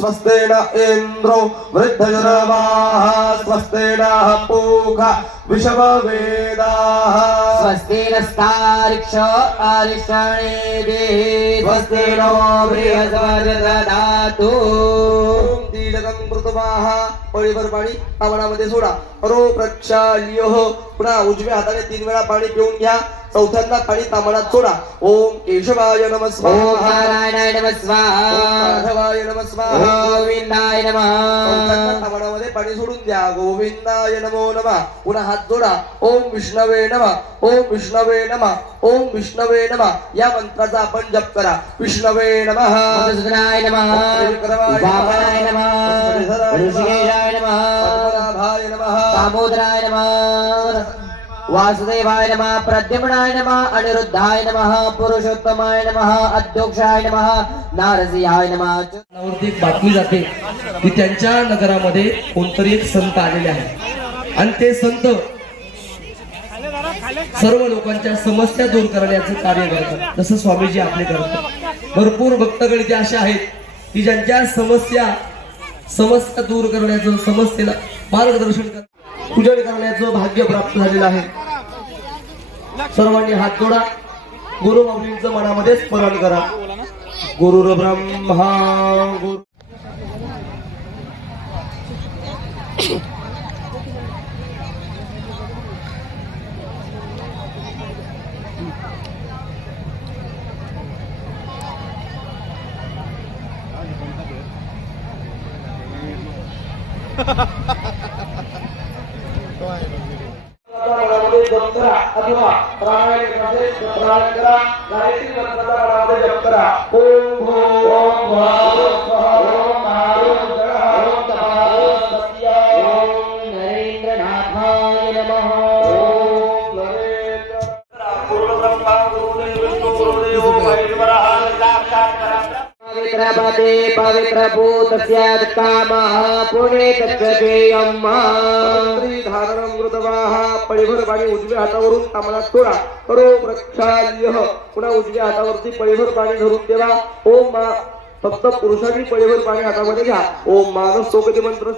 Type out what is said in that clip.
स्वस्तेन इन्द्रो वृद्धजनवाः स्वस्तेन पूखा विषमवेदाः स्वस्ति नस्तारिक्ष आरिष्टाणे देहि स्वस्ति नो बृहस्पतिर्दधातु। ओम दीडकं मृतवाह पळीभर पाणी सोडा। रो प्रक्षाल्य। पुन्हा उजव्या हाताने तीन वेळा पाणी पिऊन घ्या। चौथ्यांदा पाणी तामणात सोडा। ओम केशवाय नम स्वाहा। नारायणाय नमः स्वाहा। माधवाय नम स्वाहा। नमः। तामणामध्ये पाणी सोडून द्या गोविंदाय नमो नमः पुन्हा हात जोडा ओम विष्णवे नमः ओम विष्णवे नमः ओम विष्णवे नमः या मंत्राचा आपण जप करा विष्णवे नमः मधुसूदनाय नमः वामनाय नमः ऋषिकेशाय नमः पद्मनाभाय नमः दामोदराय नमः वासुदेवाय नमः प्रद्युम्नाय नमः अनिरुद्धाय नमः पुरुषोत्तमाय नमः अध्यक्षाय नमः नारसिंहाय नमः वरती एक बातमी जाते की त्यांच्या नगरामध्ये कोणतरी एक संत आलेले आहे आणि ते संत सर्व लोकांच्या समस्या दूर करण्याचं कार्य करतात. जसं स्वामीजी आपले करतात. भरपूर भक्तगण इथे असे आहेत की ज्यांच्या समस्या समस्या दूर करण्याचं समस्येला मार्गदर्शन कर पूजन करण्याचं भाग्य प्राप्त झालेलं आहे. सर्वांनी हात जोडा. गुरु माऊलींचं मनामध्ये स्मरण करा. गुरुर ब्रह्मा गुरु अथवा प्राणायाममध्ये प्राणायाम करा गायत्री मंत्राचा जप करा ओम भो ओम भो पवित्रपदे पवित्रभूतस्य कामः पुणे तत्त्वजेयम् स्त्री धारण पळीभर पाणी उजव्या हातावरून तामणात सोडा करो प्रक्षाल्य पुन्हा उजव्या हातावरती पळीभर पाणी धरून देवा ओम मा फक्त पुरुषांनी पळीभर पाणी हातामध्ये घ्या। ओम मानस सोगती मंत्र